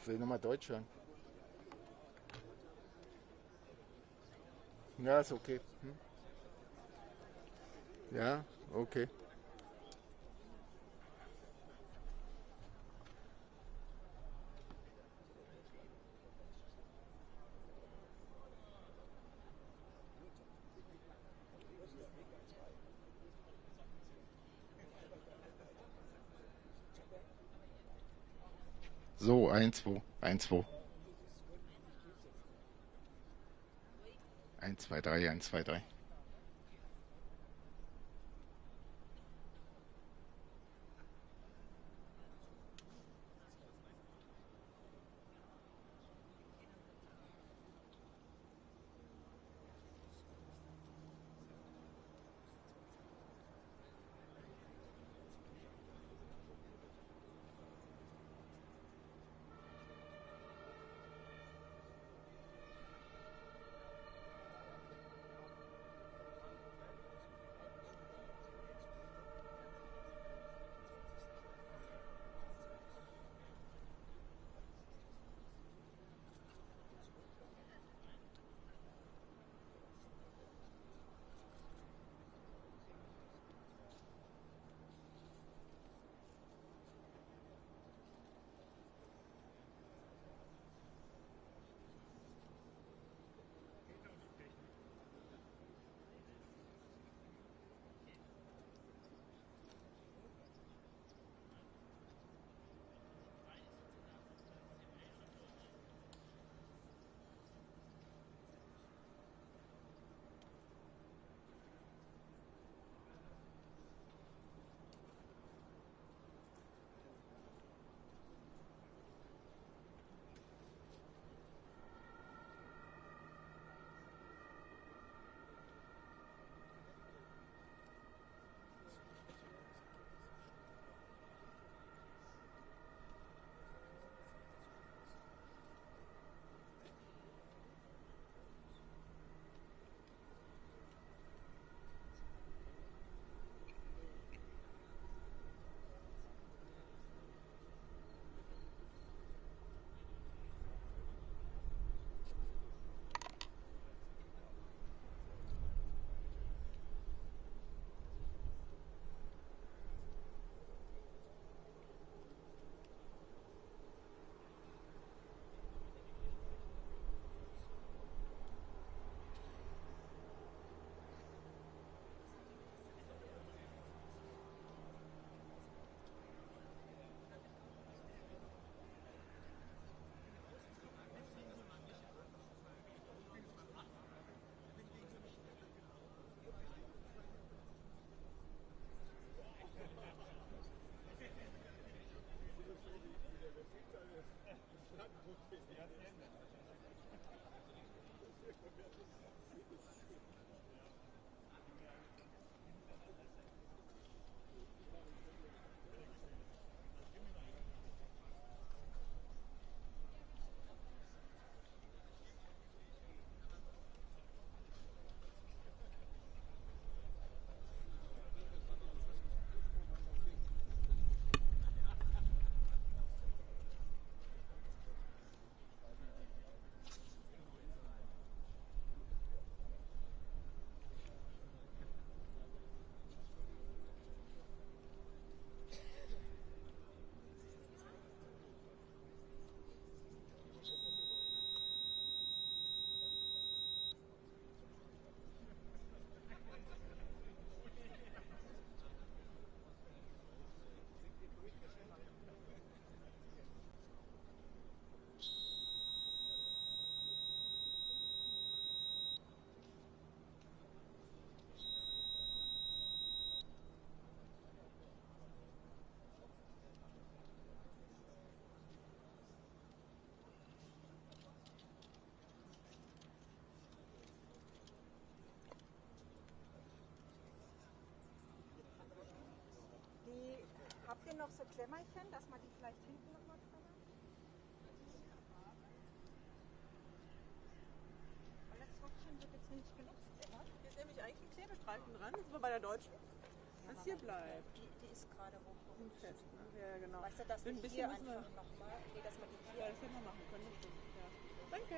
Ich will nochmal Deutsch hören. Ja, ist okay. Ja, okay. So, 1, 2, 1, 2. 1, 2, 3, 1, 2, 3. Habt ihr noch so Klemmerchen, dass man die vielleicht hinten nochmal kann? Weil das Röckchen wird jetzt nicht genutzt, oder? Hier ist nämlich eigentlich ein Klebestreifen dran, das ist aber bei der Deutschen, was hier bleibt. Die ist gerade hoch. Minuten fest. Ne? Ja, genau. Weißt du, dass Ein wir bisschen hier müssen wir. einfach nochmal, nee, dass man die hier Ja, das hätten wir machen können. Das stimmt. Ja. Danke.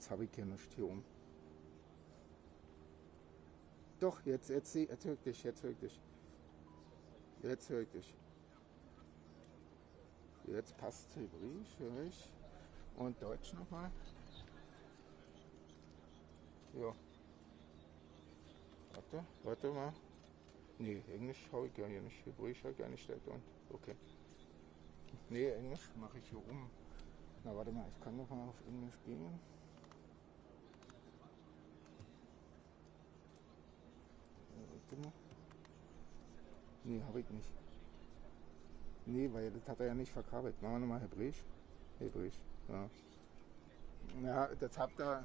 jetzt habe ich hier nichts hier um. Doch, jetzt höre ich dich, jetzt höre ich dich. Jetzt höre ich dich. Jetzt passt Hebräisch, höre ich. Und Deutsch nochmal. Ja. Warte mal. Nee, Englisch habe ich gar nicht. Hebräisch habe ich gar nicht. Und okay. Nee, Englisch mache ich hier um. Na, warte mal, ich kann noch mal auf Englisch gehen. Warte mal. Nee, habe ich nicht. Nee, weil das hat er ja nicht verkabelt. Machen wir nochmal Hebräisch. Hebräisch, ja. Ja, das habt ihr.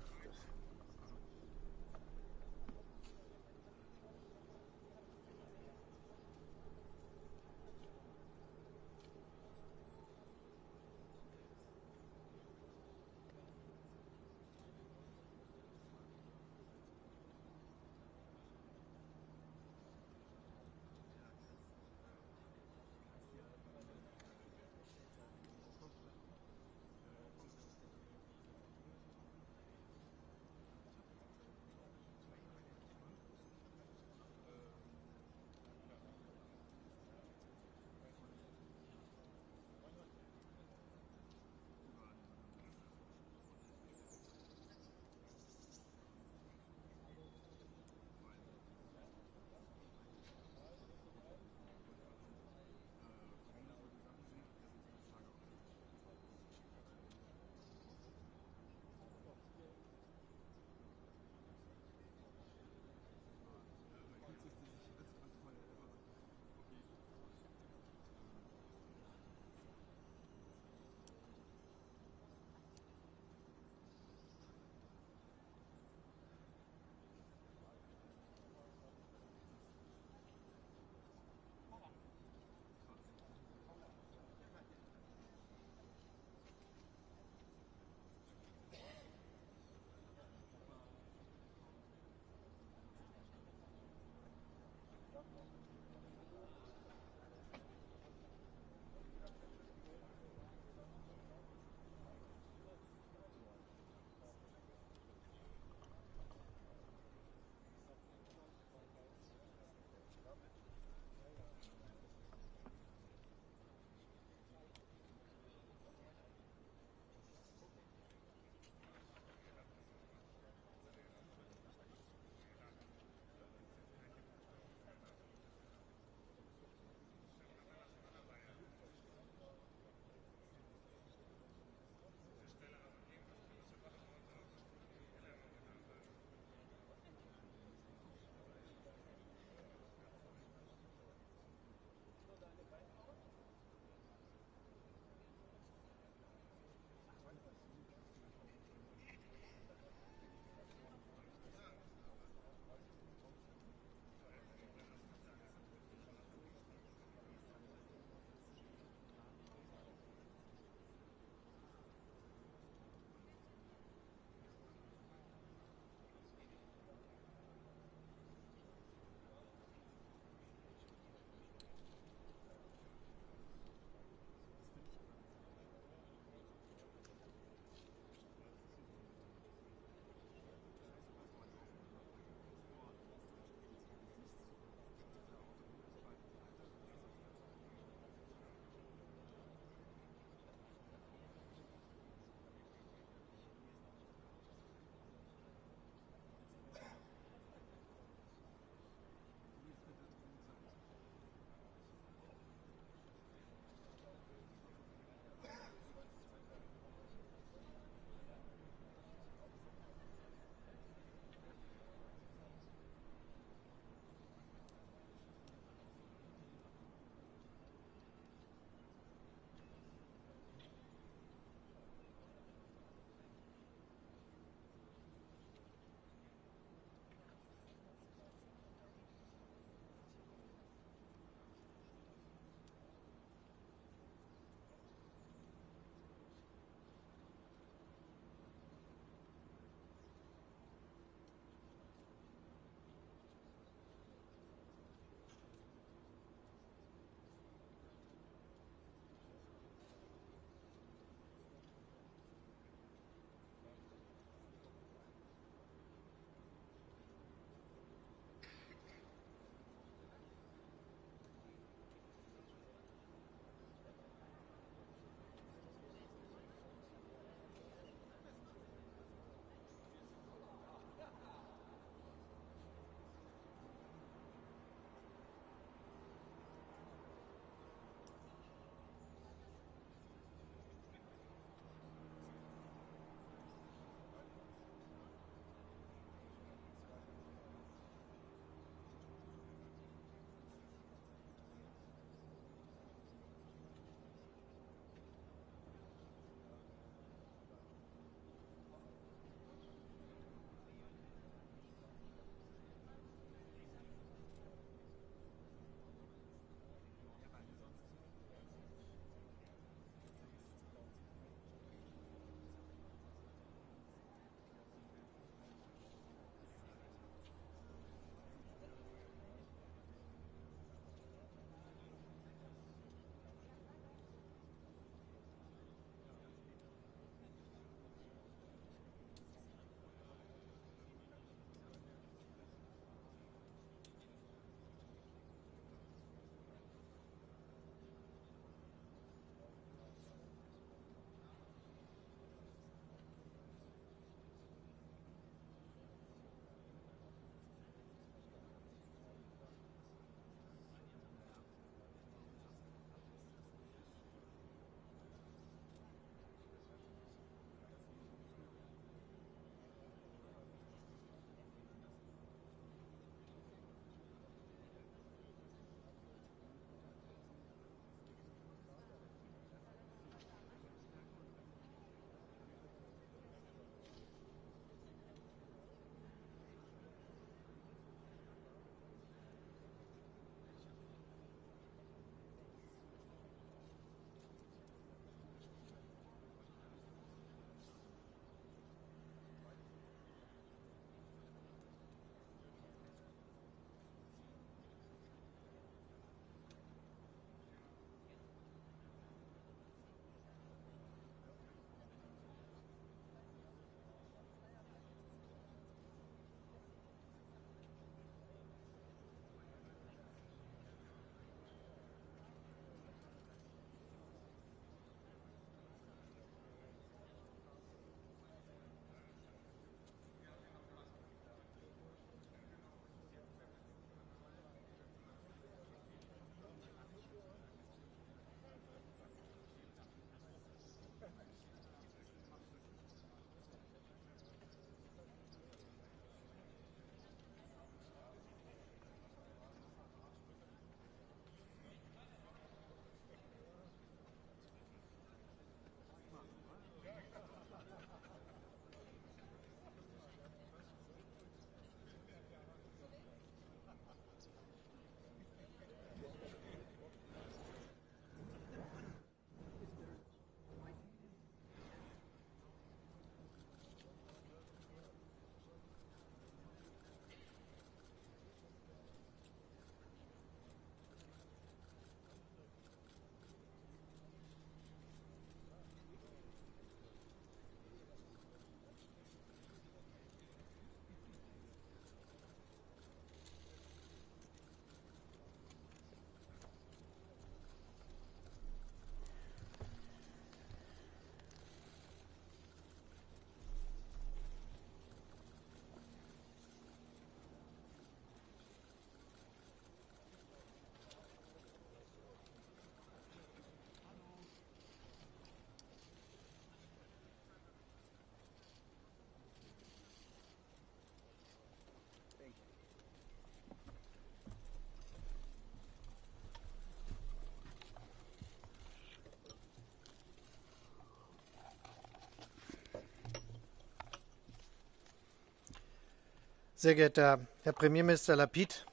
Sehr geehrter Herr Premierminister Lapid,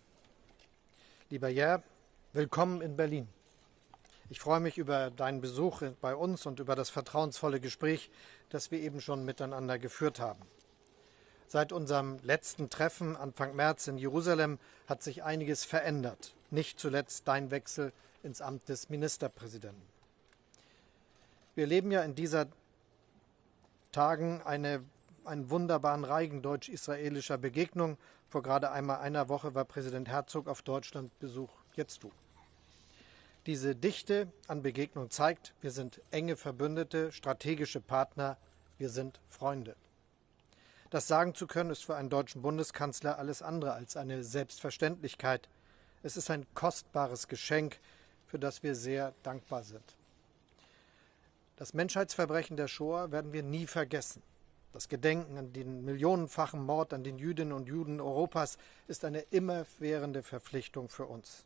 lieber Yair, willkommen in Berlin. Ich freue mich über deinen Besuch bei uns und über das vertrauensvolle Gespräch, das wir eben schon miteinander geführt haben. Seit unserem letzten Treffen Anfang März in Jerusalem hat sich einiges verändert, nicht zuletzt dein Wechsel ins Amt des Ministerpräsidenten. Wir erleben ja in dieser Tagen einen wunderbaren Reigen deutsch-israelischer Begegnung. Vor gerade einmal einer Woche war Präsident Herzog auf Deutschlandbesuch, jetzt du. Diese Dichte an Begegnung zeigt, wir sind enge Verbündete, strategische Partner, wir sind Freunde. Das sagen zu können, ist für einen deutschen Bundeskanzler alles andere als eine Selbstverständlichkeit. Es ist ein kostbares Geschenk, für das wir sehr dankbar sind. Das Menschheitsverbrechen der Shoah werden wir nie vergessen. Das Gedenken an den millionenfachen Mord an den Jüdinnen und Juden Europas ist eine immerwährende Verpflichtung für uns.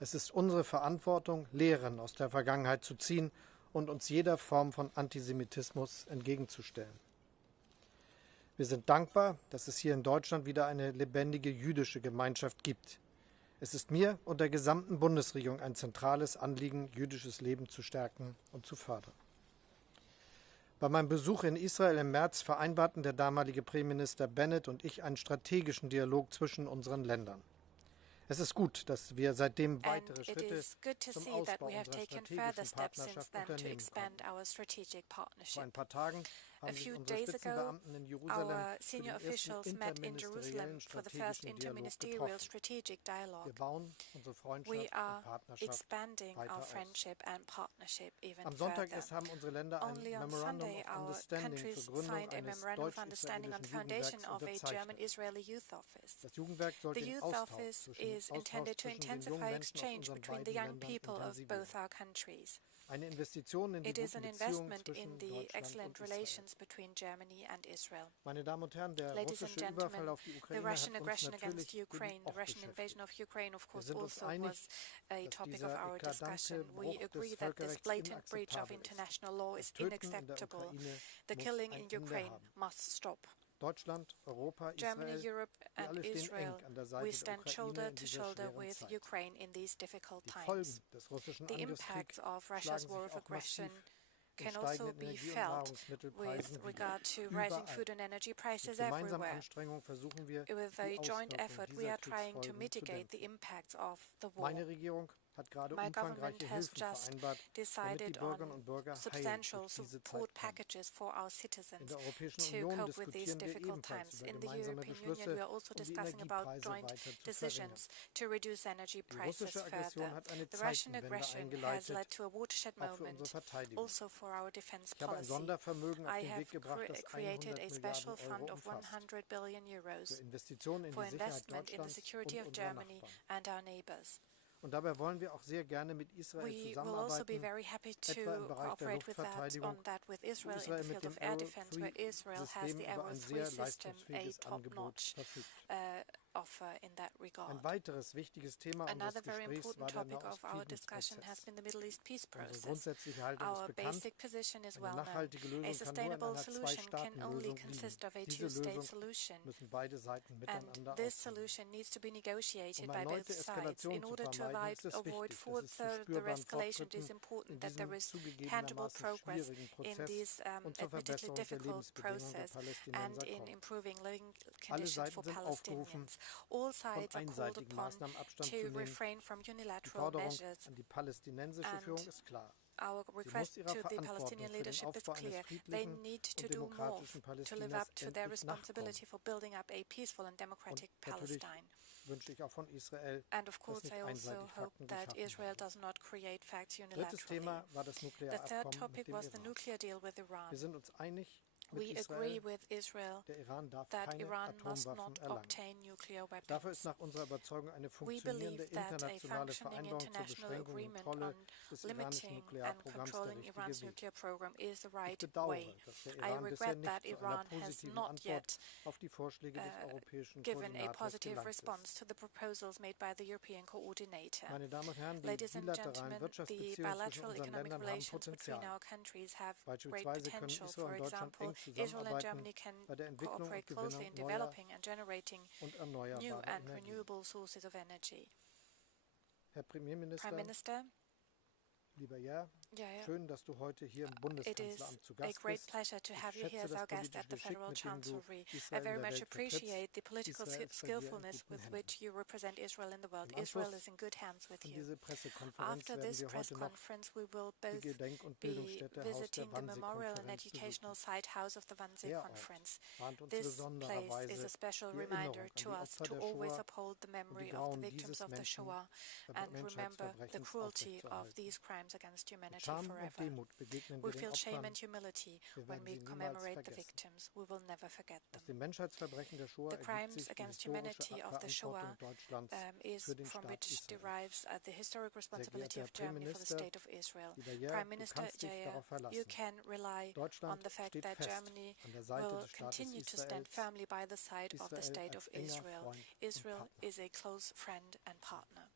Es ist unsere Verantwortung, Lehren aus der Vergangenheit zu ziehen und uns jeder Form von Antisemitismus entgegenzustellen. Wir sind dankbar, dass es hier in Deutschland wieder eine lebendige jüdische Gemeinschaft gibt. Es ist mir und der gesamten Bundesregierung ein zentrales Anliegen, jüdisches Leben zu stärken und zu fördern. Bei meinem Besuch in Israel im März vereinbarten der damalige Premierminister Bennett und ich einen strategischen Dialog zwischen unseren Ländern. Es ist gut, dass wir seitdem weitere Schritte zum Ausbau unserer strategischen Partnerschaft unternehmen konnten. Vor ein paar Tagen haben sich unsere Spitzenbeamten in Jerusalem für den ersten interministeriellen strategischen Dialog getroffen. Wir bauen unsere Freundschaft und Partnerschaft weiter aus. Am Sonntag erst haben unsere Länder ein Memorandum of Understanding zur Gründung eines deutsch-israelischen Jugendwerks unterzeichnet. Das Jugendwerk soll den Austausch is intended to intensify exchange between the young people of both our countries. Eine Investition in die It is guten an Beziehungen investment zwischen in the Deutschland excellent und Israel. relations between Germany and Israel. Meine Damen und Herren, der Ladies and russische Überfall gentlemen, auf die the Ukraine Russian hat uns aggression natürlich against Ukraine, the auch Russian invasion beschäftigt. of Ukraine, of course, Wir sind uns also einig, was a dass topic of dieser our discussion. eklatante We Bruch agree des that this Völkerrechts blatant breach of inakzeptabel ist. international law Das is Töten in der unacceptable. Ukraine The muss killing ein in Ende Ukraine haben. must stop. Deutschland, Europa, Germany, Israel, Europe wir and alle stehen Israel, eng an der we Seite der stand Ukraine shoulder in to dieser shoulder schweren with Zeit. Ukraine in these difficult Die times. Folgen des russischen The Angriffskriegs impacts of schlagen Russia's sich war of auch aggression massiv in can also steigenden be Energie- und felt Nahrungsmittelpreisen with wider. regard to rising Überall. food and energy Mit prices gemeinsamen everywhere. Anstrengungen versuchen wir, With a die joint Auswirkungen effort, we dieser are trying to Kriegsfolgen zu mitigate the dämpfen. impacts of the war. Meine Regierung hat gerade My government umfangreiche has Hilfen just vereinbart, damit die decided Bürgerinnen on und Bürger heil substantial durch diese Zeit support kommen. packages for our In citizens der Europäischen to Union cope with these diskutieren wir difficult ebenfalls times. über In the gemeinsame European Union, Beschlüsse, we are also um die discussing about Energiepreise joint weiter zu verringern. decisions to reduce energy Die prices russische Aggression further. hat eine The Russian Zeitenwende aggression has eingeleitet, led to a watershed auch für unsere moment, Verteidigung. also for our defense Ich habe ein policy. Sondervermögen auf I den have Weg gebracht, das created 100 a special Milliarden fund Euro of umfasst. 100 billion Für euros Investitionen in for die Sicherheit investment in the Deutschlands security und of unserer Germany Nachbarn. and our neighbors. Und dabei wollen wir auch sehr gerne mit Israel We will also be zusammenarbeiten, very happy etwa im to Bereich der cooperate with Luftverteidigung, with wo Israel in Israel the mit field dem of air defense, where Israel has Arrow-3-System the über Arrow ein 3 sehr system, a leistungsfähiges Angebot top-notch verfügt. offer in that regard. Ein weiteres wichtiges Thema Another unseres very Gesprächs important war der topic of our discussion has Nahostfriedensprozess. been the Middle East peace Unsere process. grundsätzliche Haltung ist Our bekannt. basic position is Eine well known. nachhaltige A Lösung kann nur in sustainable einer solution can only Zwei-Staaten-Lösung liegen. consist of a Diese two-state Lösung solution. müssen beide Seiten And miteinander this aushandeln. solution needs to be negotiated by both erneute sides. Eskalation In zu order to vermeiden, ist es avoid wichtig, dass es zu further spürbaren escalation, it is Fortschritten in important that diesem there is tangible zugegebenermaßen progress schwierigen in Prozess this und zur admittedly Verbesserung der difficult Lebensbedingungen der process and Palästinenser in kommt. improving living Alle conditions for Seiten sind aufgerufen, Palestinians. All von sides are called einseitigen upon Maßnahmen Abstand to zu nehmen. refrain from Die unilateral Forderung measures. an die palästinensische And Führung ist klar. Our Sie muss request ihrer to the Verantwortung Palestinian für den leadership is Aufbau eines clear. They friedlichen need to und do more demokratischen to live Palästinas up to their endlich nachkommen. responsibility for building up a peaceful and Und democratic natürlich Palestine. wünsche ich auch von Israel, And of dass course, nicht I also einseitig hope Fakten that geschaffen Israel werden. does not create facts Drittes unilaterally. Thema war das The third Nuklearabkommen mit topic dem was the Iran. nuclear deal with Iran. Wir sind uns einig mit We Israel, agree with Israel der Iran darf that keine Iran must Atomwaffen not erlangen. obtain nuclear Dafür ist weapons. nach unserer Überzeugung eine We funktionierende believe that a internationale functioning Vereinbarung zur international Beschränkung und agreement Kontrolle on des iranischen limiting and Nuklearprogramms der controlling richtige Iran's Weg. nuclear program is the Ich right bedauere, way. dass der I Iran bisher regret that nicht zu einer Iran has positiven not Antwort yet auf die Vorschläge des europäischen given a Koordinators positive gelangt response ist. to the proposals made by the European coordinator. Meine Damen und Herren, die Ladies and bilateralen gentlemen, the Wirtschaftsbeziehungen zwischen bilateral unseren economic Ländern haben relations between Potenzial. our countries have great Beispielsweise können potential. Israel For und Deutschland example, eng Israel and Germany can cooperate closely in developing and generating new and renewable sources of energy. Prime Minister, lieber Yair, schön, dass du heute hier im it is Bundeskanzleramt zu a Gast great bist. pleasure to have you here as our guest at the Federal Chancellery. I Israel very in der much Welt appreciate the vertrittst. political Israel ist bei dir in skillfulness guten with Händen. which you represent Israel in the world. Im Israel Anschluss is in good hands with an you. diese Pressekonferenz After werden this wir press heute noch conference, we will die both Gedenk- und be Bildungsstätte Haus der visiting the Memorial and Wannsee-Konferenz Educational besuchen. Site House of the Wannsee Der Ort Conference. mahnt uns This besonderer place is a Weise special die reminder Erinnerung an to die us Opfer to der always Shoah uphold the und die memory of the Grauen victims dieses of the Menschen Shoah and remember the Menschheitsverbrechens cruelty of aufrechtzuerhalten. these crimes against Mit humanity Scham und forever. Demut begegnen We wir den feel shame Opfern. and humility Wir when werden we sie niemals commemorate the vergessen. victims. We will never forget them. Aus dem Menschheitsverbrechen der Shoah The ergibt crimes sich die against historische humanity of the Shoah Verantwortung Deutschlands is für den from Staat which Israel. derives the historic responsibility Sehr of geehrter Herr Germany for the Premierminister, state of Israel. lieber Yair, Prime du Minister kannst dich Yair, darauf you verlassen. can rely on Deutschland the fact steht that fest Germany an der Seite will des Staates continue to stand Israels. firmly by the side of the Israel state als of enger Israel. Freund und Israel Partner. is a close friend and partner.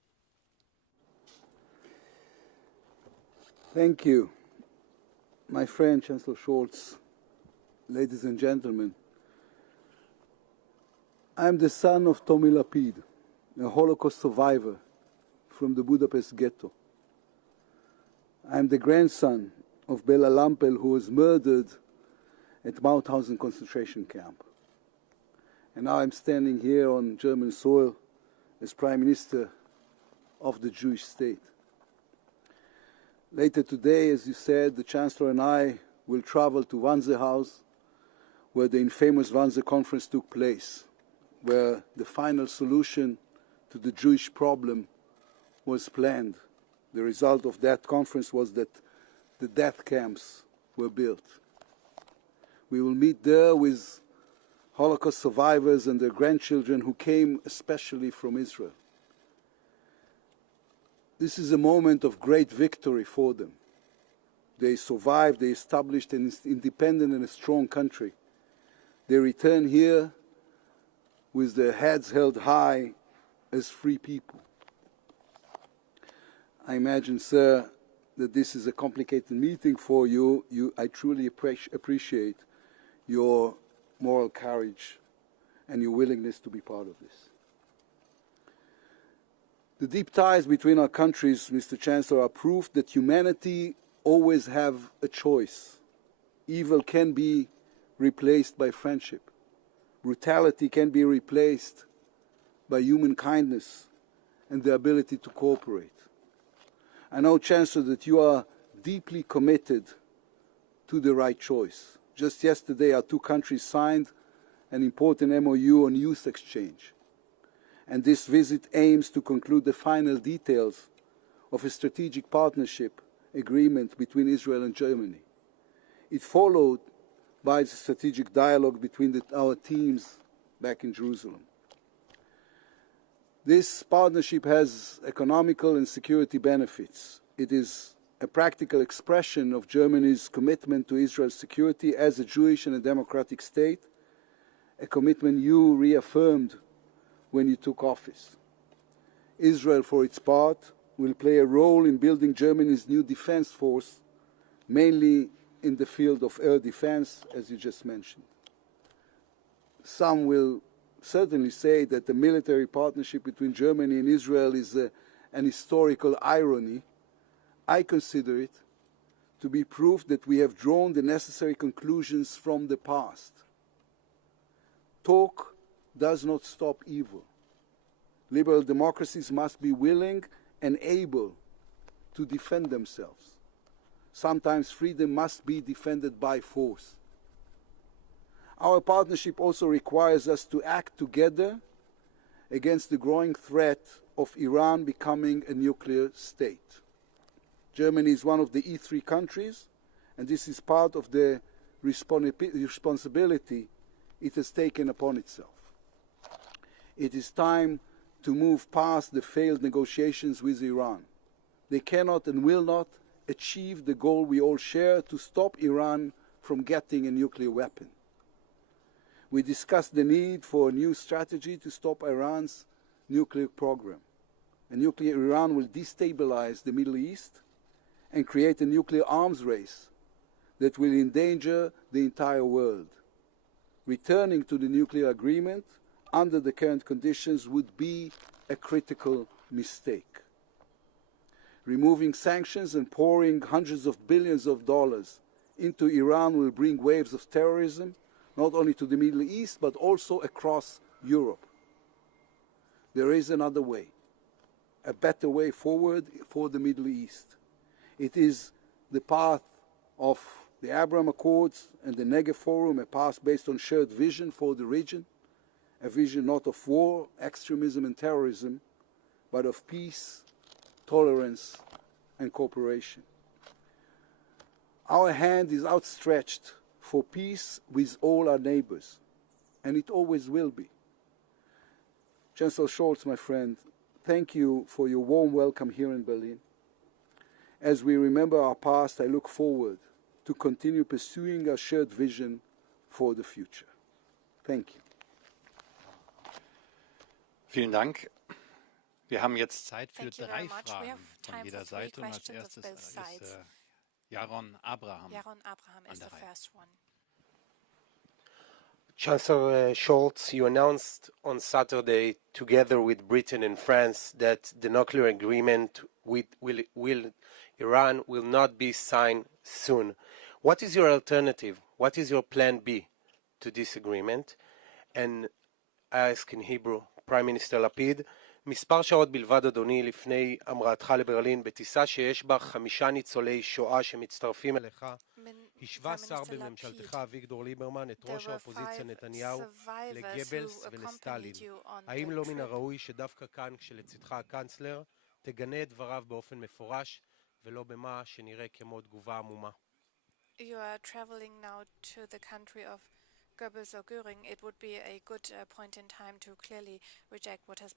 Thank you, my friend Chancellor Scholz, ladies and gentlemen. I am the son of Tommy Lapid, a Holocaust survivor from the Budapest ghetto. I am the grandson of Bela Lampel, who was murdered at Mauthausen concentration camp. And now I'm standing here on German soil as Prime Minister of the Jewish state. Later today, as you said, the Chancellor and I will travel to Wannsee House, where the infamous Wannsee Conference took place, where the final solution to the Jewish problem was planned. The result of that conference was that the death camps were built. We will meet there with Holocaust survivors and their grandchildren who came especially from Israel. This is a moment of great victory for them. They survived, they established an independent and a strong country. They return here with their heads held high as free people. I imagine, sir, that this is a complicated meeting for you. I truly appreciate your moral courage and your willingness to be part of this. The deep ties between our countries, Mr. Chancellor, are proof that humanity always have a choice. Evil can be replaced by friendship. Brutality can be replaced by human kindness and the ability to cooperate. I know, Chancellor, that you are deeply committed to the right choice. Just yesterday, our two countries signed an important MOU on youth exchange. And this visit aims to conclude the final details of a strategic partnership agreement between Israel and Germany. It followed by the strategic dialogue between our teams back in Jerusalem. This partnership has economical and security benefits. It is a practical expression of Germany's commitment to Israel's security as a Jewish and a democratic state, a commitment you reaffirmed when you took office. Israel, for its part, will play a role in building Germany's new defense force, mainly in the field of air defense, as you just mentioned. Some will certainly say that the military partnership between Germany and Israel is an historical irony. I consider it to be proof that we have drawn the necessary conclusions from the past. Talk does not stop evil. Liberal democracies must be willing and able to defend themselves. Sometimes freedom must be defended by force. Our partnership also requires us to act together against the growing threat of Iran becoming a nuclear state. Germany is one of the E3 countries, and this is part of the responsibility it has taken upon itself. It is time to move past the failed negotiations with Iran. They cannot and will not achieve the goal we all share to stop Iran from getting a nuclear weapon. We discussed the need for a new strategy to stop Iran's nuclear program. A nuclear Iran will destabilize the Middle East and create a nuclear arms race that will endanger the entire world. Returning to the nuclear agreement under the current conditions would be a critical mistake. Removing sanctions and pouring hundreds of billions of dollars into Iran will bring waves of terrorism, not only to the Middle East, but also across Europe. There is another way, a better way forward for the Middle East. It is the path of the Abraham Accords and the Negev Forum, a path based on shared vision for the region, a vision not of war, extremism and terrorism, but of peace, tolerance and cooperation. Our hand is outstretched for peace with all our neighbors, and it always will be. Chancellor Scholz, my friend, thank you for your warm welcome here in Berlin. As we remember our past, I look forward to continue pursuing our shared vision for the future. Thank you. Vielen Dank. Wir haben jetzt Zeit für 3 Fragen von jeder Seite. Und als erstes ist Jargon Abraham an der Reihe. Chancellor Scholz, you announced on Saturday, together with Britain and France, that the nuclear agreement with Iran will not be signed soon. What is your alternative? What is your plan B to this agreement? And I ask in Hebrew, Prime Minister Lapid, מספר שעות בלבד, אדוני, לפני המראתך לברלין, בטיסה שיש בה 5 ניצולי שואה שמצטרפים אליך, השווה שר בממשלתך אביגדור ליברמן את ראש האופוזיציה נתניהו לגבלס ולסטלין. האם לא מן הראוי שדווקא כאן, כשלצדך הקנצלר, תגנה את דבריו באופן מפורש, ולא במה שנראה כמו תגובה עמומה? You are traveling now to the country of Goebbels or Göring. It would be a good point in time to clearly reject what has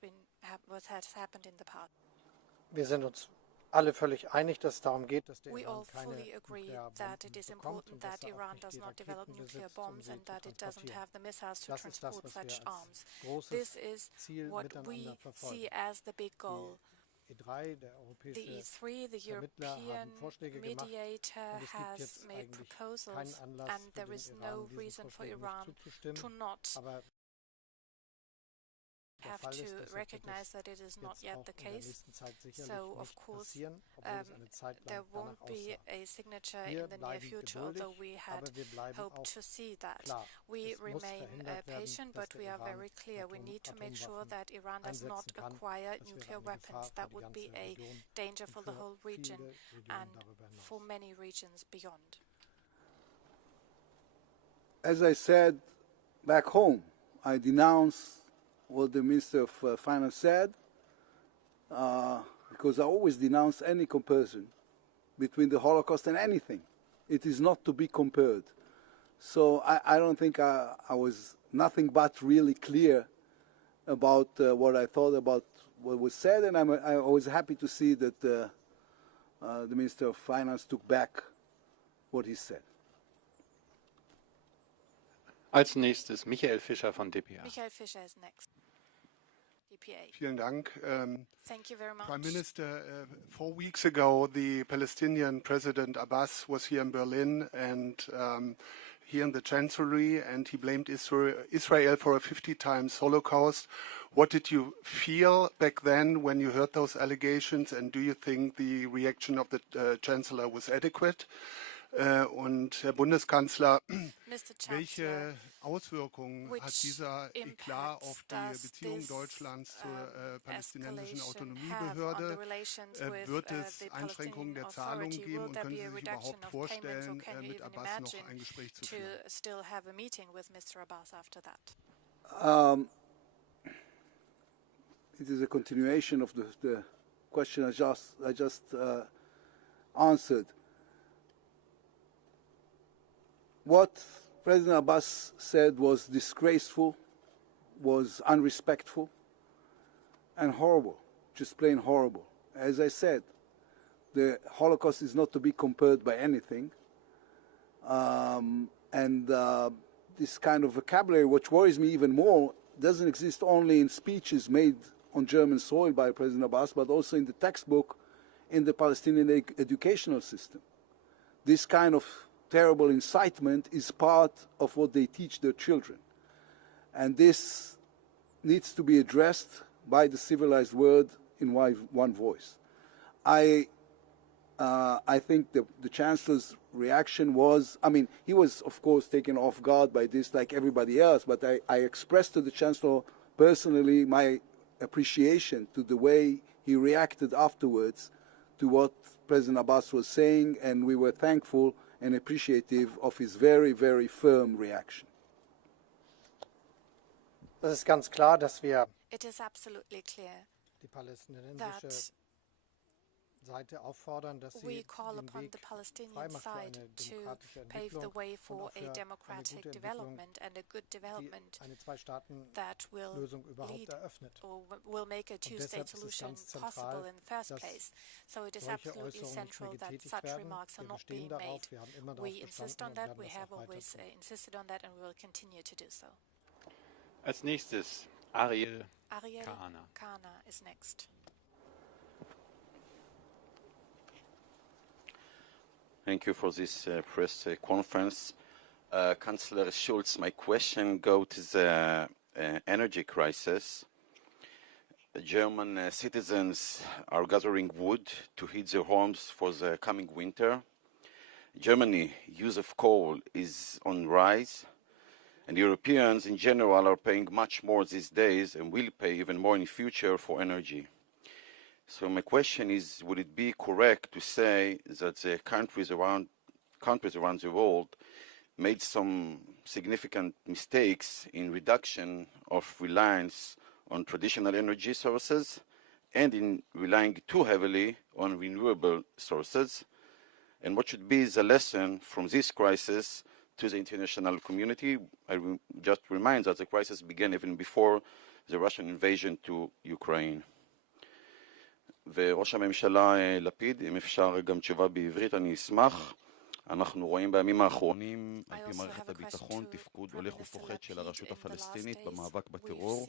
happened in the past. Wir sind uns alle völlig einig, dass es darum geht, dass der We Iran all fully agree that it is important that Iran does not develop nuclear bombs and that it doesn't have the missiles to transport such arms. This is what we see as the big goal. The E3, the European mediator, has made proposals, and there is no reason for Iran to not have to recognize that it is not yet the case. So, of course, there won't be a signature in the near future, although we had hoped to see that. We remain patient, but we are very clear. We need to make sure that Iran does not acquire nuclear weapons. That would be a danger for the whole region and for many regions beyond. As I said back home, I denounce what the Minister of Finance said, because I always denounce any comparison between the Holocaust and anything. It is not to be compared. So I don't think I was nothing but really clear about what I thought about what was said, and I was happy to see that the Minister of Finance took back what he said. Als nächstes Michael Fischer von DPA. Michael Fischer is next. DPA. Vielen Dank. Thank you very much. Prime Minister, 4 weeks ago, the Palestinian President Abbas was here in Berlin and here in the Chancellery, and he blamed Israel for a 50 times Holocaust. What did you feel back then when you heard those allegations, and do you think the reaction of the Chancellor was adequate? Und Herr Bundeskanzler, welche Auswirkungen hat dieser Eklat auf die Beziehung Deutschlands zur palästinensischen Autonomiebehörde? Wird es Einschränkungen der Zahlungen geben und können Sie sich überhaupt vorstellen, mit Abbas noch ein Gespräch zu führen? It is a continuation of the question I just answered. What President Abbas said was disgraceful, was unrespectful, and horrible, just plain horrible. As I said, the Holocaust is not to be compared by anything. This kind of vocabulary, which worries me even more, doesn't exist only in speeches made on German soil by President Abbas, but also in the textbook in the Palestinian educational system. This kind of terrible incitement is part of what they teach their children. And this needs to be addressed by the civilized world in one voice. I think the Chancellor's reaction was, I mean, he was, of course, taken off guard by this like everybody else, but I expressed to the Chancellor personally my appreciation to the way he reacted afterwards to what President Abbas was saying, and we were thankful and appreciative of his very, very firm reaction. Es ist ganz klar, dass wir It is absolutely clear die palästinensische Seite auffordern, dass sie we call den upon Weg the Palestinian freimacht für side eine to demokratische pave the Entwicklung way und for auch für a eine democratic gute Entwicklung, development and a good die development eine Zwei-Staaten-Lösung that will überhaupt lead eröffnet. or will make a two-state solution possible in the first place. So it is absolutely central that such remarks are not being made. We insist on that, we have always insisted on that, and we will continue to do so. Als nächstes Ariel Kana is next. Thank you for this press conference. Chancellor Scholz, my question goes to the energy crisis. German citizens are gathering wood to heat their homes for the coming winter. Germany's use of coal is on rise, and Europeans in general are paying much more these days and will pay even more in the future for energy. So my question is, would it be correct to say that the countries around the world made some significant mistakes in reduction of reliance on traditional energy sources and in relying too heavily on renewable sources? And what should be the lesson from this crisis to the international community? I just remind that the crisis began even before the Russian invasion to Ukraine. וראש הממשלה לפיד, אם אפשר גם תשובה בעברית, אני אשמח. אנחנו רואים בימים האחרונים, על פי מערכת הביטחון, תפקוד הולך ופוחת של הרשות הפלסטינית במאבק בטרור,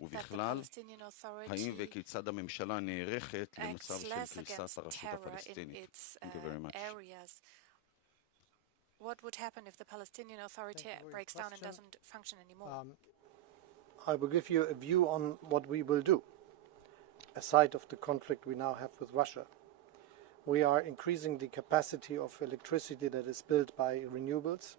ובכלל, האם וכיצד הממשלה נערכת למצב של קריסת הרשות הפלסטינית? Thank you very much. What would happen if the Palestinian Authority breaks down and doesn't function anymore? I will give you a view on what we will do, aside of the conflict we now have with Russia. We are increasing the capacity of electricity that is built by renewables.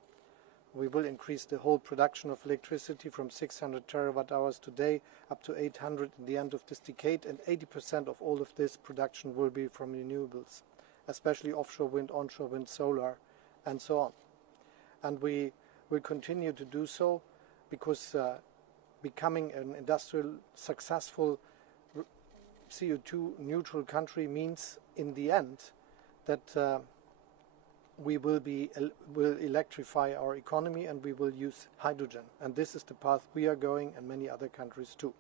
We will increase the whole production of electricity from 600 terawatt hours today up to 800 in the end of this decade, and 80% of all of this production will be from renewables, especially offshore wind, onshore wind, solar, and so on. And we will continue to do so because becoming an industrial, successful CO2 neutral country means in the end that we will electrify our economy and we will use hydrogen, and this is the path we are going and many other countries too.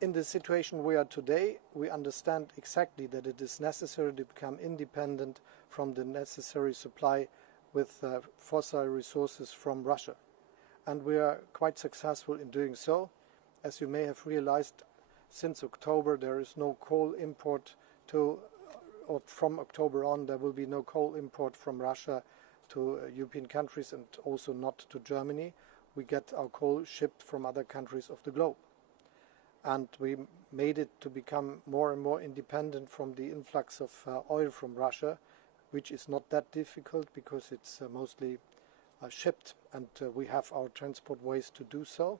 In the situation we are today, we understand exactly that it is necessary to become independent from the necessary supply with fossil resources from Russia, and we are quite successful in doing so. As you may have realized, since October there is no coal import or from October on there will be no coal import from Russia to European countries and also not to Germany. We get our coal shipped from other countries of the globe. And we made it to become more and more independent from the influx of oil from Russia, which is not that difficult because it's mostly shipped, and we have our transport ways to do so.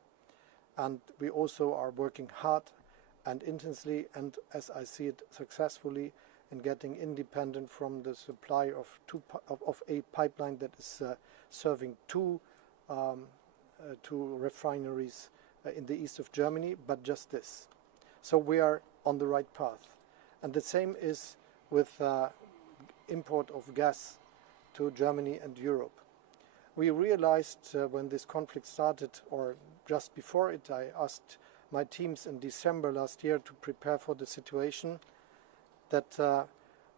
And we also are working hard and intensely, and as I see it, successfully in getting independent from the supply of a pipeline that is serving two refineries in the east of Germany, but just this. So we are on the right path. And the same is with import of gas to Germany and Europe. We realized when this conflict started, or just before it, I asked my teams in December last year to prepare for the situation, that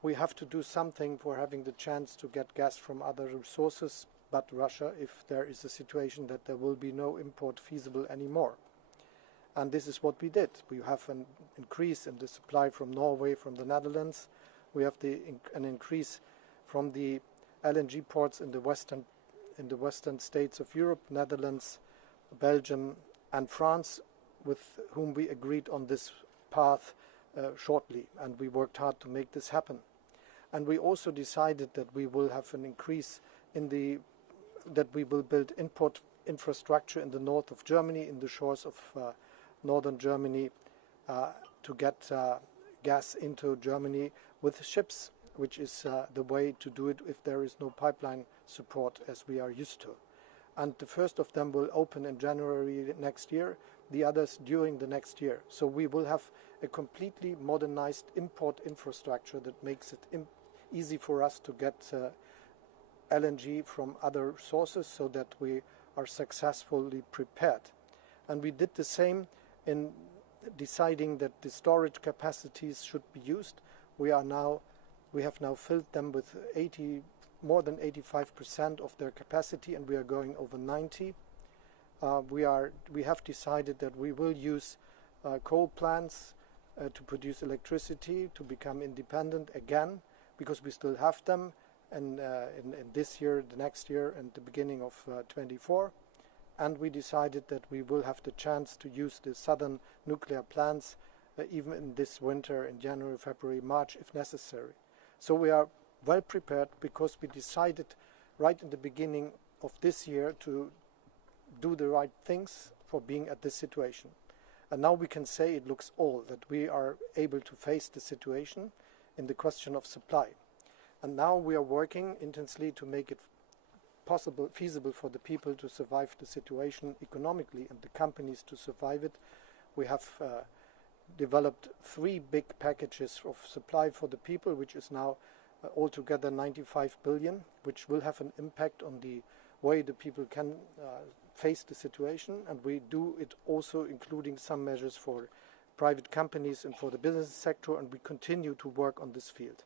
we have to do something for having the chance to get gas from other resources but Russia if there is a situation that there will be no import feasible anymore. And this is what we did. We have an increase in the supply from Norway, from the Netherlands. We have an increase from the LNG ports in the western states of Europe, Netherlands, Belgium and France, with whom we agreed on this path shortly, and we worked hard to make this happen. And we also decided that we will have an increase that we will build import infrastructure in the north of Germany, in the shores of northern Germany, to get gas into Germany with ships, which is the way to do it if there is no pipeline support as we are used to. And the first of them will open in January next year, the others during the next year. So we will have a completely modernized import infrastructure that makes it easy for us to get LNG from other sources so that we are successfully prepared. And we did the same in deciding that the storage capacities should be used. We have now filled them with more than 85% of their capacity, and we are going over 90. We have decided that we will use coal plants to produce electricity, to become independent again, because we still have them, and in this year, the next year, and the beginning of 24. And we decided that we will have the chance to use the southern nuclear plants even in this winter, in January, February, March, if necessary. So we are well prepared because we decided right in the beginning of this year to do the right things for being at this situation. And now we can say it looks all that we are able to face the situation in the question of supply. And now we are working intensely to make it feasible for the people to survive the situation economically and the companies to survive it. We have developed 3 big packages of supply for the people, which is now altogether 95 billion, which will have an impact on the way the people can face the situation. And we do it also including some measures for private companies and for the business sector, and we continue to work on this field.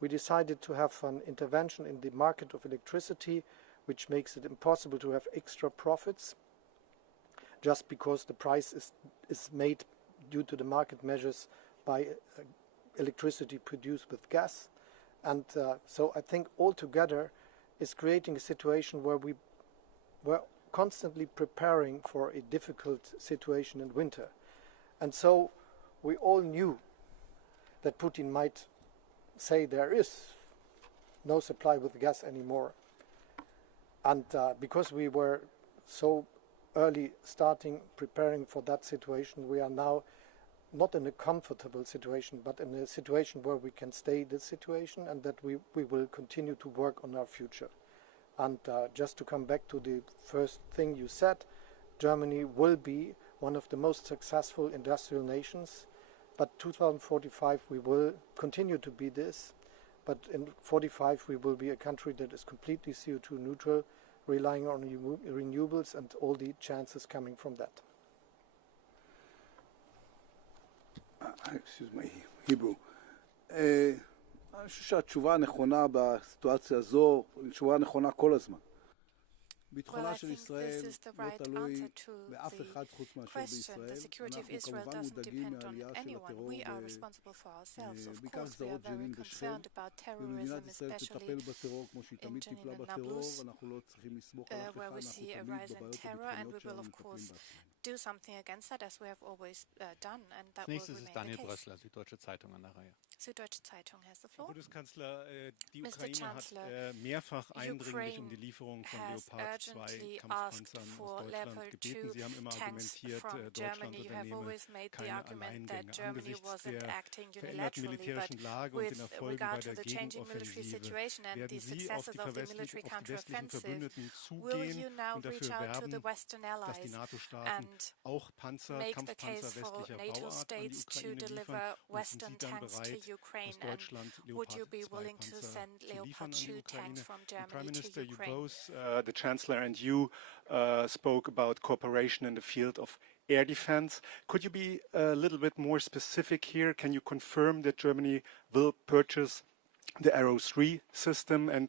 We decided to have an intervention in the market of electricity, which makes it impossible to have extra profits just because the price is made due to the market measures by electricity produced with gas. And so I think altogether is creating a situation where we were constantly preparing for a difficult situation in winter. And so we all knew that Putin might say there is no supply with gas anymore. And because we were so early preparing for that situation, we are now not in a comfortable situation, but in a situation where we can stay this situation, and that we will continue to work on our future. And just to come back to the first thing you said, Germany will be one of the most successful industrial nations, but 2045 we will continue to be this, but in 45 we will be a country that is completely CO2 neutral, relying on renewables and all the chances coming from that. Excuse me, Hebrew. אני חושב שהתשובה הנכונה בסיטואציה הזו היא תשובה נכונה כל הזמן. ביטחונה של ישראל לא תלוי באף אחד חוץ מאשר בישראל. אנחנו כמובן מודאגים מהעלייה של הטרור, בעיקר גזרות ג'נין ושכם, ומדינת ישראל תטפל בטרור כמו שהיא תמיד טיפלה בטרור, אנחנו לא צריכים לסמוך על אף אחד, אנחנו תמיד בבעיות הביטחוניות שלנו מטפלים בעצמנו. Do something against that, as we have always done, and that will remain the case. Süddeutsche Zeitung an der Reihe. Süddeutsche Zeitung has the floor. Bundeskanzler, die Mr. Ukraine Chancellor, hat mehrfach eindringlich die Lieferung von Leopard 2 Kampfpanzern aus Deutschland gebeten. Sie haben immer argumentiert, Deutschland unternehme keine Alleingänge. Angesichts der veränderten militärischen Lage und den Erfolgen bei der Gegenoffensive werden Sie auf die westlichen Verbündeten zugehen und dafür werben, dass die NATO-Staaten auch Kampfpanzer westlicher Bauart an die Ukraine liefern, und sind Sie dann bereit, aus Deutschland Leopard 2 Panzer zu liefern an die Ukraine? Prime Minister, you both, the Chancellor and you, spoke about cooperation in the field of air defense. Could you be a little bit more specific here? Can you confirm that Germany will purchase the Arrow 3 system, and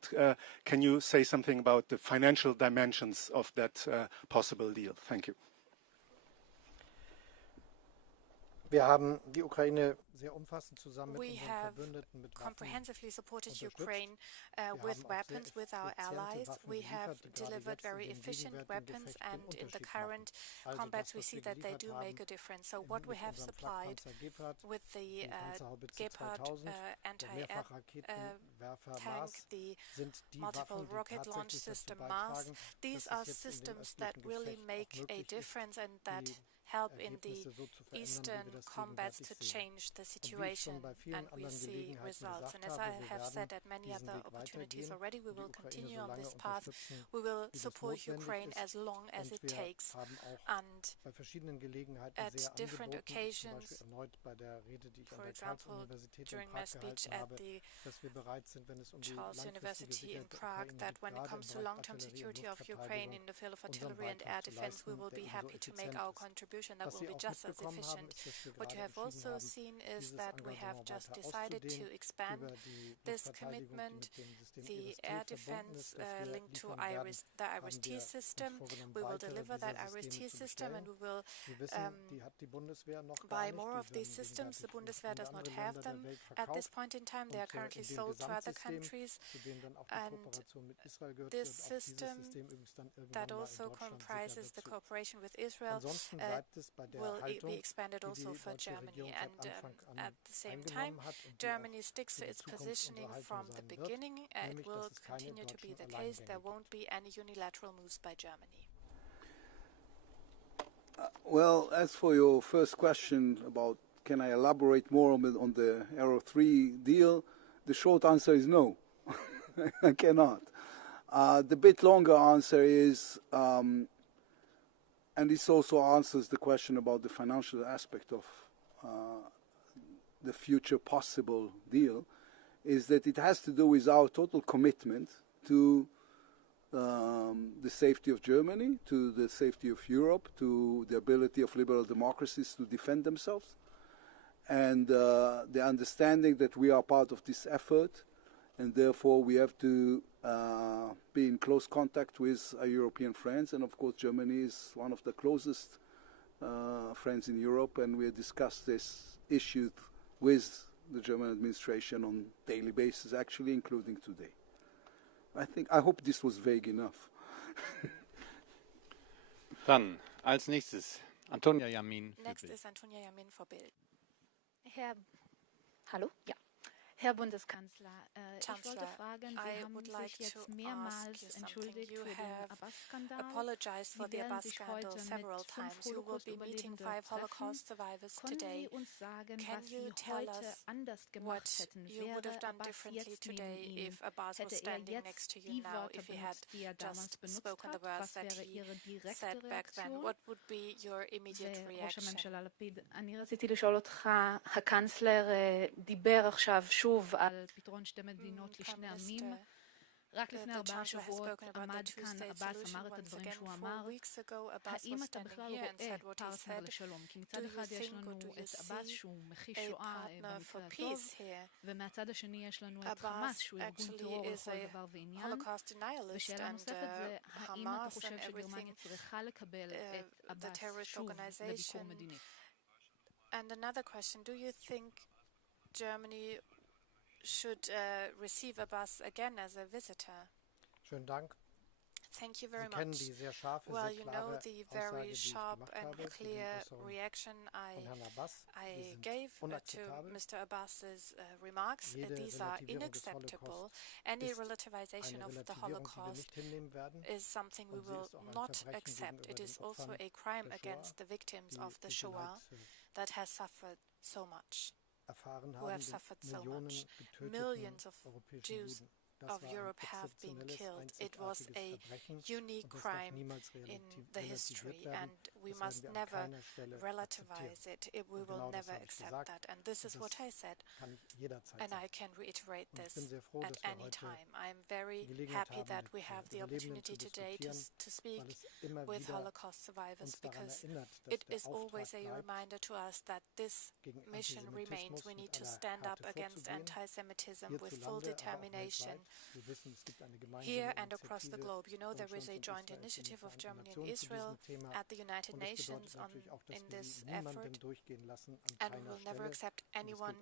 can you say something about the financial dimensions of that possible deal? Thank you. Wir haben die Ukraine sehr umfassend zusammen mit We unseren have Verbündeten mit Waffen comprehensively supported unterstützt. Ukraine with weapons with our allies. We have delivered very efficient weapons, and in the current combats we see that they do make a difference. So what we have supplied with the Gepard anti-air tank, the multiple rocket launch system Mars, these are systems that really make a difference and that help in the eastern combats to change the situation, and we see results. And as I have said at many other opportunities already, we will continue on this path. We will support Ukraine as long as it takes, and at different occasions, for example, during my speech at the Scholz University in Prague, that when it comes to long-term security of Ukraine in the field of artillery and air defense, we will be happy to make our contribution. That will be just as efficient. What you have also seen is that we have just decided to expand this commitment, the air defense linked to the IRIS-T system. We will deliver that IRIS-T system, and we will buy more of these systems. The Bundeswehr does not have them at this point in time. They are currently sold to other countries, and this system that also comprises the cooperation with Israel will be expanded also for Germany. And at the same time, Germany sticks to its positioning from the beginning. It will continue to be the case. There won't be any unilateral moves by Germany. Well, as for your first question about can I elaborate more on the Arrow 3 deal, the short answer is no. I cannot. The bit longer answer is, and this also answers the question about the financial aspect of the future possible deal, is that it has to do with our total commitment to the safety of Germany, to the safety of Europe, to the ability of liberal democracies to defend themselves, and the understanding that we are part of this effort, and therefore we have to be in close contact with our European friends. And of course Germany is one of the closest friends in Europe, and we discuss this issue with the German administration on a daily basis, actually, including today. I hope this was vague enough. Dann als nächstes Antonia Yamin. Next is Antonia Yamin for Bild. Hallo? Ja. Herr Bundeskanzler, Chancellor, ich wollte fragen, Sie haben sich jetzt mehrmals entschuldigt für den Abbas-Skandal. Apologized for the Abbas Sie scandal heute several mit times. You will be meeting 5 Holocaust survivors Können today. Sie uns sagen, Can was you Sie tell heute us anders gemacht hätten? you would have done Abbas differently jetzt today neben Ihnen? if Abbas was Hätte standing next to you die now, Wörter if he had benutzt, die damals just benutzt spoken the hat? words Was that wäre he Ihre direkte said back then? reaktion? What would be your immediate וראש reaction? הממשלה לפיד, אני רציתי לשאול אותך, הקנצלר דיבר עכשיו שוב על פתרון שתי מדינות לשני עמים. רק לפני 4 שבועות עמד כאן עבאס, אמר את הדברים שהוא אמר. האם אתה בכלל רואה פרטנר לשלום? כי מצד אחד יש לנו את עבאס שהוא מכחיש שואה במקרה הטוב, ומהצד השני יש לנו את חמאס שהוא ארגון טרור לכל דבר ועניין. ושאלה נוספת זה, האם אתה חושב שגרמניה צריכה לקבל את עבאס שוב לביקור מדיני? And another question, do you think Germany should receive Abbas again as a visitor? Schönen Dank. Thank you very much. Well, you know the very sharp and clear reaction I gave to Mr. Abbas's remarks. These are unacceptable. Any relativization of the Holocaust is something we will not accept. It is also a crime against the victims of the Shoah that has suffered so much. Who have suffered so much. Millions of Jews of Europe have been killed. It was a unique crime in the history, and we must never relativize it. We will never accept that. And this is what I said, and I can reiterate this at any time. I'm very happy that we have the opportunity today to speak with Holocaust survivors, because it is always a reminder to us that this mission remains. We need to stand up against anti-Semitism with full determination here and across the globe. You know, there is a joint initiative of Germany and Israel at the United Nations in this effort, and we will never accept anyone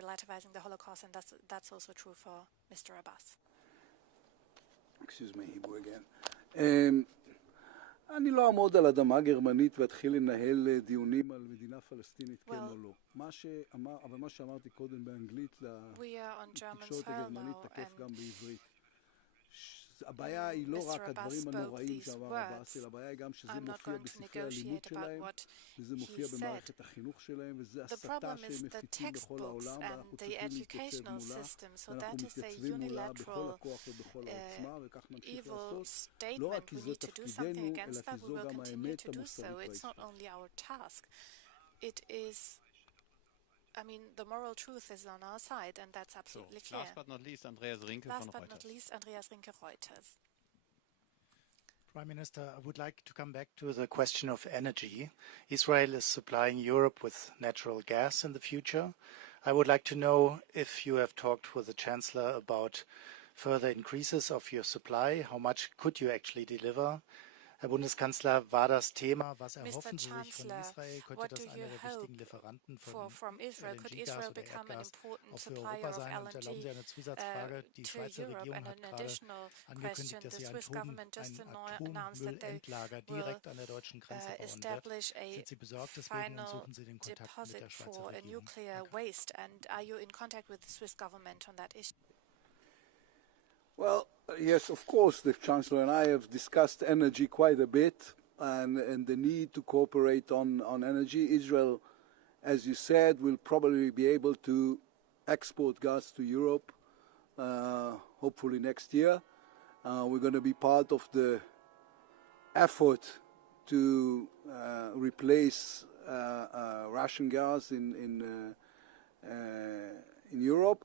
relativizing the Holocaust, and that's also true for Mr. Abbas. Excuse me, Hebrew again. אני לא אעמוד על אדמה גרמנית ואתחיל לנהל דיונים על מדינה פלסטינית כן או לא. אבל מה שאמרתי קודם באנגלית לתקשורת הגרמנית תקף גם בעברית. הבעיה היא לא רק הדברים הנוראים שאמר עבאס, אלא הבעיה היא גם שזה מופיע בספרי הלימוד שלהם, וזה מופיע במערכת החינוך שלהם, וזה הסתה שהם מפיצים בכל העולם, ואנחנו צריכים להתייצב מולה, ואנחנו מתייצבים מולה בכל הכוח ובכל העוצמה, וכך נמשיך לעשות, לא רק כי זה תפקידנו, אלא כי זו גם האמת המוסרית וההיסטורית. I mean, the moral truth is on our side, and that's absolutely clear. Last but not least, Andreas Rinke von Reuters. Prime Minister, I would like to come back to the question of energy. Israel is supplying Europe with natural gas in the future. I would like to know if you have talked with the Chancellor about further increases of your supply. How much could you actually deliver? Herr Bundeskanzler, war das Thema, was erhoffen Sie sich von Israel? Könnte das einer der wichtigen Lieferanten von LNG-Gas oder Erdgas auch für Europa sein? Und erlauben Sie eine Zusatzfrage. Die Schweizer Regierung hat gerade angekündigt, dass sie ein Atommüllendlager direkt an der deutschen Grenze bauen wird. Sind Sie besorgt deswegen und suchen Sie den Kontakt mit der Schweizer Regierung? Well, yes, of course, the Chancellor and I have discussed energy quite a bit and the need to cooperate on energy. Israel, as you said, will probably be able to export gas to Europe, hopefully next year. We're going to be part of the effort to replace Russian gas in Europe.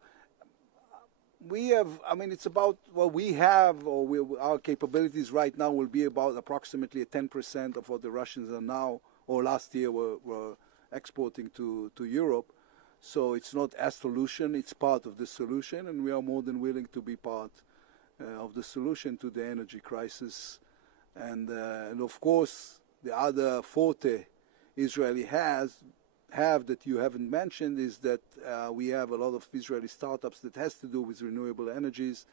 We have, I mean, it's about what we have, or our capabilities right now will be about approximately 10% of what the Russians are now, or last year were exporting to Europe. So it's not a solution, it's part of the solution, and we are more than willing to be part of the solution to the energy crisis. And of course, the other forte Israeli have that you haven't mentioned is that we have a lot of Israeli startups that has to do with renewable energies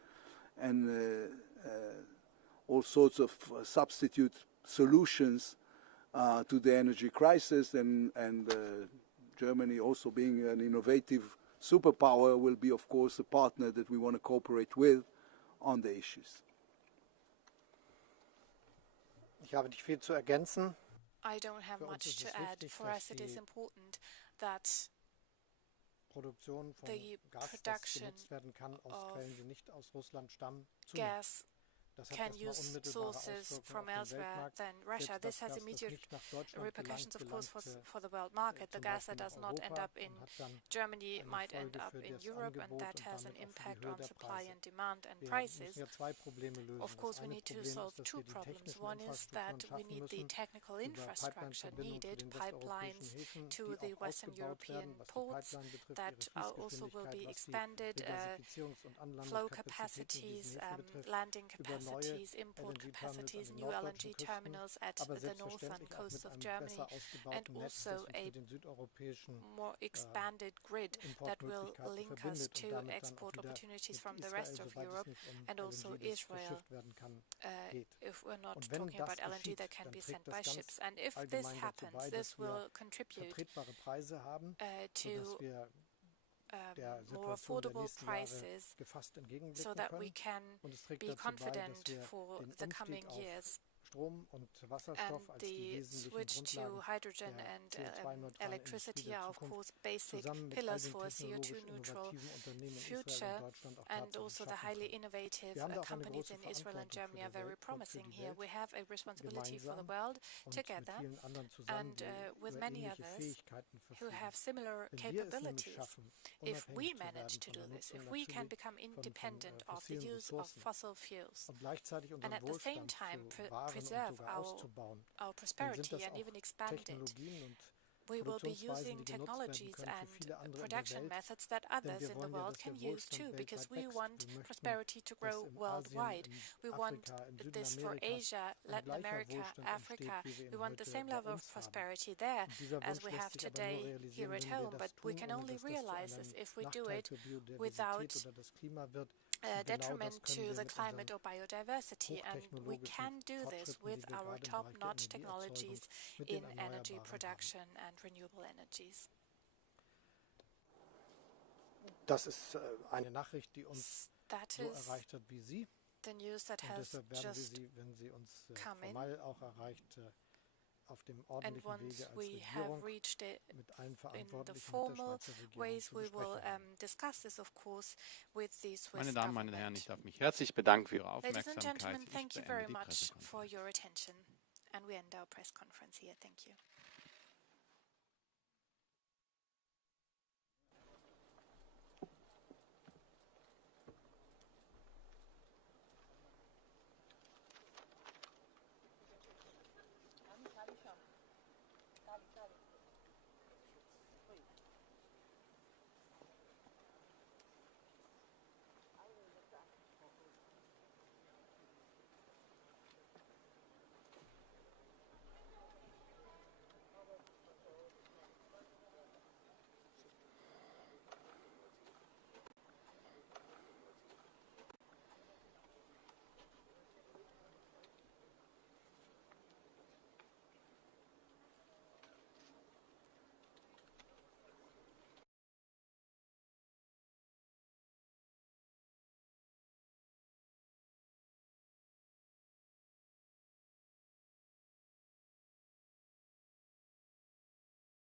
and all sorts of substitute solutions to the energy crisis, and Germany, also being an innovative superpower, will be of course a partner that we want to cooperate with on the issues. Ich habe nicht viel zu ergänzen. I don't have much to add. For us, it is important that the production of gas can use sources from elsewhere than Russia. This has immediate repercussions, of course, for the world market. The gas that does not end up in Germany might end up in Europe, and that has an impact on supply and demand and prices. Of course, we need to solve two problems. One is that we need the technical infrastructure needed, pipelines to the Western European ports that also will be expanded, flow capacities, landing capacities, import capacities, new LNG terminals at the northern coast of Germany, and also a more expanded grid that will link us to export opportunities from the rest of Europe and also Israel. If we're not talking about LNG that can be sent by ships. And if this happens, this will contribute to more affordable prices so that we can be confident for the coming years. And the switch to hydrogen and electricity are, of course, basic pillars for a CO2 neutral future. And also the highly innovative companies in Israel and Germany are very promising here. We have a responsibility for the world together and with many others who have similar capabilities. If we manage to do this, if we can become independent of the use of fossil fuels and at the same time preserve our prosperity and even expand it we will be using technologies and production methods that others in the world can use too, because we want prosperity to grow worldwide. We want this for Asia, Latin America, Africa. We want the same level of prosperity there as we have today here at home, but we can only realize this if we do it without detriment to the climate or biodiversity, and we can do this with our top-notch technologies in energy production and renewable energies. Das ist eine Nachricht, die uns so erreicht hat wie Sie. The news that has just wenn Sie uns come in. formal auch erreicht, auf dem And ordentlichen once Wege als we have Regierung reached it mit allen in the Verantwortlichen mit der formal Schweizer Regierung ways, zu we will besprechen. discuss this, of course, with the Swiss Meine Damen, meine Herren, ich government. darf mich herzlich bedanken für Ihre Ladies and Aufmerksamkeit. gentlemen, Ich thank you beende very die much Pressekonferenz. for your attention. And we end our press conference here. Thank you. Dale.